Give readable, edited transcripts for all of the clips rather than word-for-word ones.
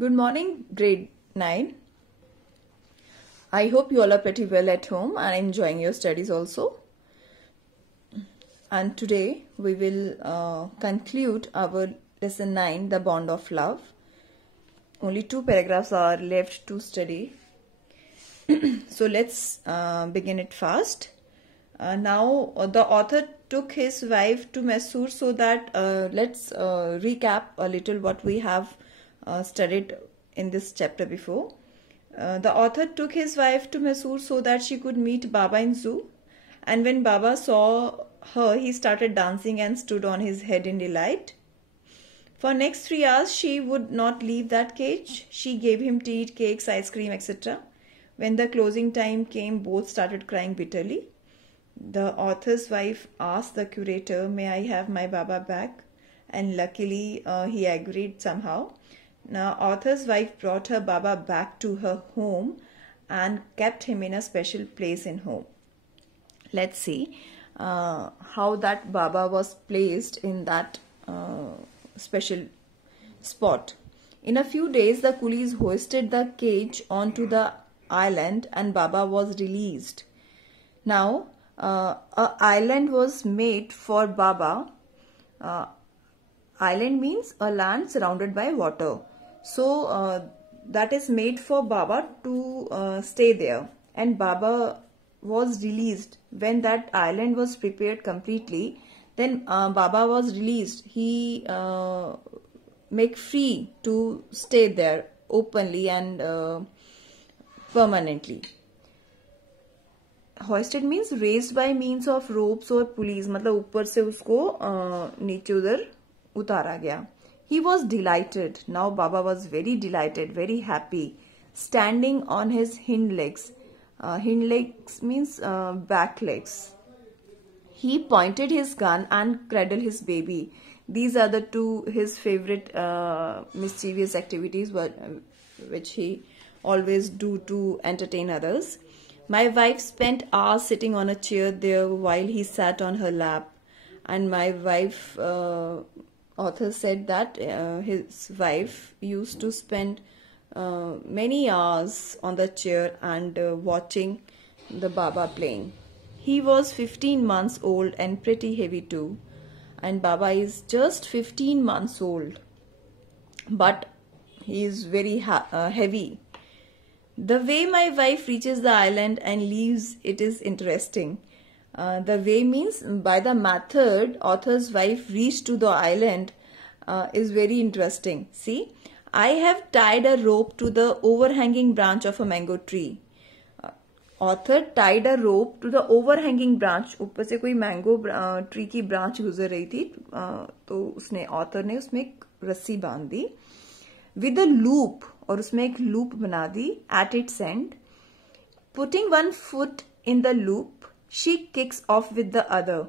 Good morning, grade 9. I hope you all are pretty well at home and enjoying your studies also. And today we will conclude our lesson 9, The Bond of Love. Only 2 paragraphs are left to study. So let's begin it fast. Now the author took his wife to Mysore, so that let's recap a little what we have studied in this chapter before. The author took his wife to Mysore so that she could meet Baba in zoo, and when Baba saw her, he started dancing and stood on his head in delight. For next 3 hours, she would not leave that cage. She gave him tea, cakes, ice cream, etc. When the closing time came, both started crying bitterly. The author's wife asked the curator, "May I have my Baba back?" And luckily, he agreed somehow. Now, author's wife brought her Baba back to her home and kept him in a special place in home. Let's see how that Baba was placed in that special spot. In a few days, the coolies hoisted the cage onto the island and Baba was released. Now, an island was made for Baba. Island means a land surrounded by water. So, that is made for Baba to stay there. And Baba was released when that island was prepared completely. Then Baba was released. He make free to stay there openly and permanently. Hoisted means raised by means of ropes or pulleys. मतलब ऊपर से उसको नीचे उधर उतारा गया. He was delighted. Now Baba was very delighted, very happy, standing on his hind legs. Hind legs means back legs. He pointed his gun and cradled his baby. These are the two his favorite mischievous activities which he always do to entertain others. My wife spent hours sitting on a chair there while he sat on her lap. And my wife, author said that his wife used to spend many hours on the chair and watching the Baba playing. He was 15 months old and pretty heavy too. And Baba is just 15 months old. But he is very heavy. The way my wife reaches the island and leaves it is interesting. The way means by the method author's wife reached to the island is very interesting. See, I have tied a rope to the overhanging branch of a mango tree. Author tied a rope to the overhanging branch. ऊपर से कोई mango tree की branch गुजर रही थी, तो उसने author ने उसमें एक रस्सी बांध दी with a loop, और उसमें एक loop बना दी at its end. Putting one foot in the loop, she kicks off with the other.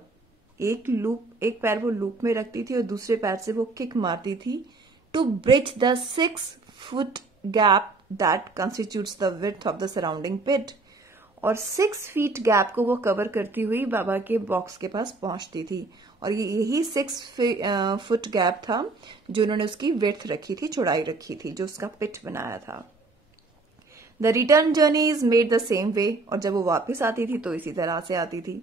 एक पैर वो loop में रखती थी और दूसरे पैर से वो kick मारती थी to bridge the 6-foot gap that constitutes the width of the surrounding pit. और 6 feet gap को वो कवर करती हुई बाबा के बॉक्स के पास पहुंचती थी. और यही 6 foot गैप था जो उन्होंने उसकी विड्थ रखी थी, चौड़ाई रखी थी, जो उसका पिट बनाया था. The return journey is made the same way. और जब वो वापस आती थी तो इसी तरह से आती थी.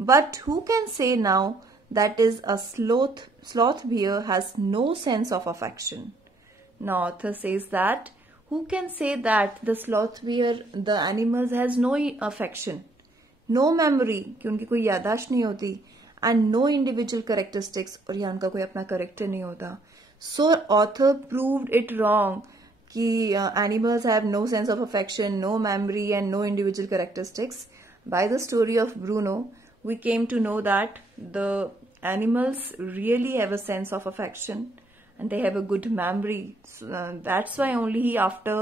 But who can say now that is a sloth bear has no sense of affection. Now author says that who can say that the sloth bear, the animals, has no affection, no memory, कि उनकी कोई यादाश्त नहीं होती, and no individual characteristics, और यहाँ उनका कोई अपना character नहीं होता. So author proved it wrong कि animals have no sense of affection, no memory and no individual characteristics. By the story of Bruno, we came to know that the animals really have a sense of affection and they have a good memory. So, that's why only he, after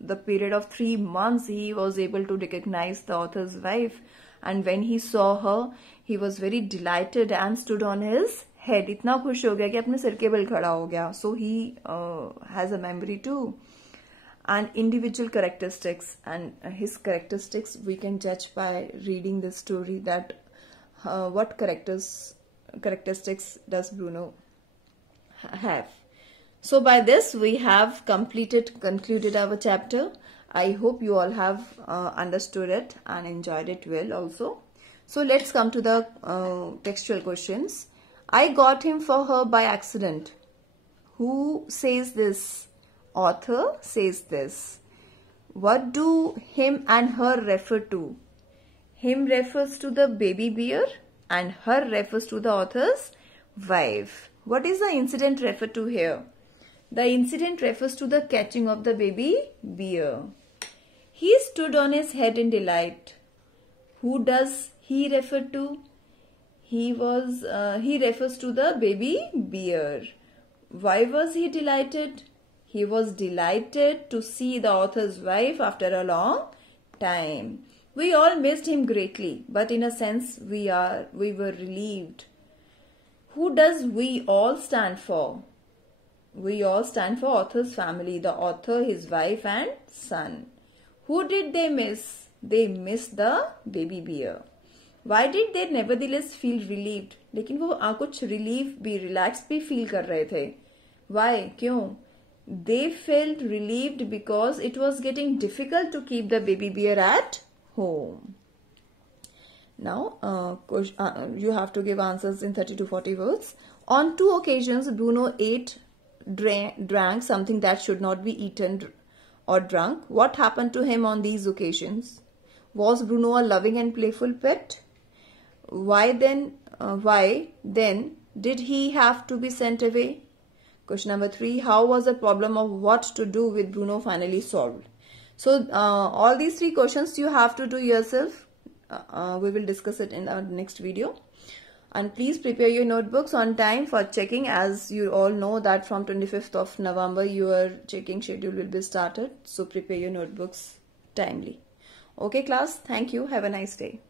the period of 3 months, he was able to recognize the author's wife. And when he saw her, he was very delighted and stood on his head. इतना खुश हो गया कि अपने सिर के बल खड़ा हो गया. So he has a memory too. And individual characteristics, and his characteristics we can judge by reading this story, that what characteristics does Bruno have. So by this we have concluded our chapter. I hope you all have understood it and enjoyed it well also. So let's come to the textual questions. I got him for her by accident. Who says this? Author says this. What do him and her refer to? Him refers to the baby bear and her refers to the author's wife. What is the incident referred to here? The incident refers to the catching of the baby bear. He stood on his head in delight. Who does he refer to? He refers to the baby bear. Why was he delighted? He was delighted to see the author's wife after a long time. We all missed him greatly, but in a sense we were relieved. Who does we all stand for? We all stand for author's family, the author, his wife and son. Who did they miss? They missed the baby bear. Why did they nevertheless feel relieved? लेकिन वो कुछ relief भी, relaxed भी feel कर रहे थे. Why? क्यों? They felt relieved because it was getting difficult to keep the baby bear at home. Now, you have to give answers in 30 to 40 words. On 2 occasions, Bruno drank something that should not be eaten or drunk. What happened to him on these occasions? Was Bruno a loving and playful pet? Why then did he have to be sent away? Question number 3. How was the problem of what to do with Bruno finally solved? So all these 3 questions you have to do yourself. We will discuss it in our next video. And please prepare your notebooks on time for checking, as you all know that from 25th of November your checking schedule will be started. So prepare your notebooks timely. Okay class, thank you. Have a nice day.